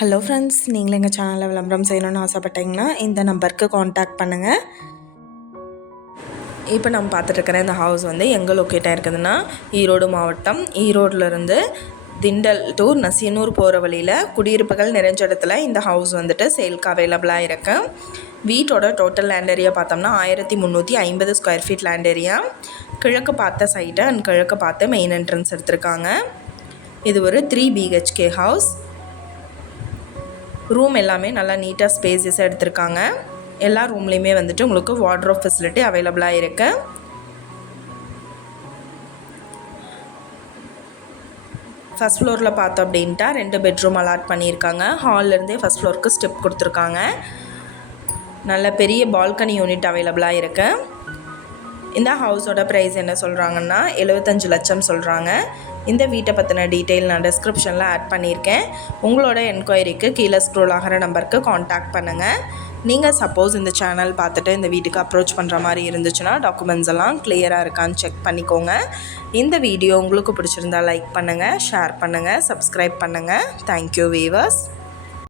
Hello friends, நீங்களும் எங்கள் சேனலில் விளம்பரம் செய்யணும்னு ஆசைப்பட்டீங்கன்னா இந்த நம்பருக்கு காண்டாக்ட் பண்ணுங்கள். இப்போ நம்ம பார்த்துட்ருக்கிற இந்த ஹவுஸ் வந்து எங்கே லொக்கேட்டாக இருக்குதுன்னா, ஈரோடு மாவட்டம் ஈரோட்லேருந்து திண்டல் டு நசியனூர் போகிற வழியில் குடியிருப்புகள் நிறைஞ்ச இடத்துல இந்த ஹவுஸ் வந்துட்டு சேல்க்கு அவைலபிளாக இருக்கு. வீட்டோட டோட்டல் லேண்ட் ஏரியா பார்த்தோம்னா 1350 ஸ்கொயர் ஃபீட் லேண்ட் ஏரியா. கிழக்கு பார்த்த சைட்டு அண்ட் கிழக்கு பார்த்து மெயின் என்ட்ரன்ஸ் எடுத்திருக்காங்க. இது ஒரு 3 BHK ஹவுஸ். ரூம் எல்லாமே நல்லா நீட்டாக ஸ்பேஸஸாக எடுத்திருக்காங்க. எல்லா ரூம்லேயுமே வந்துட்டு உங்களுக்கு வார்ட்ரோப் ஃபெசிலிட்டி அவைலபிளாக இருக்குது. ஃபஸ்ட் ஃப்ளோரில் பார்த்தோம் அப்படின்ட்டா 2 பெட்ரூம் அலாட் பண்ணியிருக்காங்க. ஹால்லேருந்தே ஃபஸ்ட் ஃப்ளோருக்கு ஸ்டெப் கொடுத்துருக்காங்க. நல்ல பெரிய பால்கனி யூனிட் அவைலபிளாக இருக்குது. இந்த ஹவுஸோட ப்ரைஸ் என்ன சொல்கிறாங்கன்னா 75 லட்சம் சொல்கிறாங்க. இந்த வீட்டை பற்றின டீட்டெயில் நான் டிஸ்கிரிப்ஷனில் ஆட் பண்ணியிருக்கேன். உங்களோட என்கொயரிக்கு கீழே ஸ்க்ரோல் ஆகிற நம்பருக்கு காண்டாக்ட் பண்ணுங்கள். நீங்கள் சப்போஸ் இந்த சேனல் பார்த்துட்டு இந்த வீட்டுக்கு அப்ரோச் பண்ணுற மாதிரி இருந்துச்சுன்னா டாக்குமெண்ட்ஸ் எல்லாம் கிளியராக இருக்கான்னு செக் பண்ணிக்கோங்க. இந்த வீடியோ உங்களுக்கு பிடிச்சிருந்தா லைக் பண்ணுங்கள், ஷேர் பண்ணுங்கள், சப்ஸ்கிரைப் பண்ணுங்கள். Thank you viewers.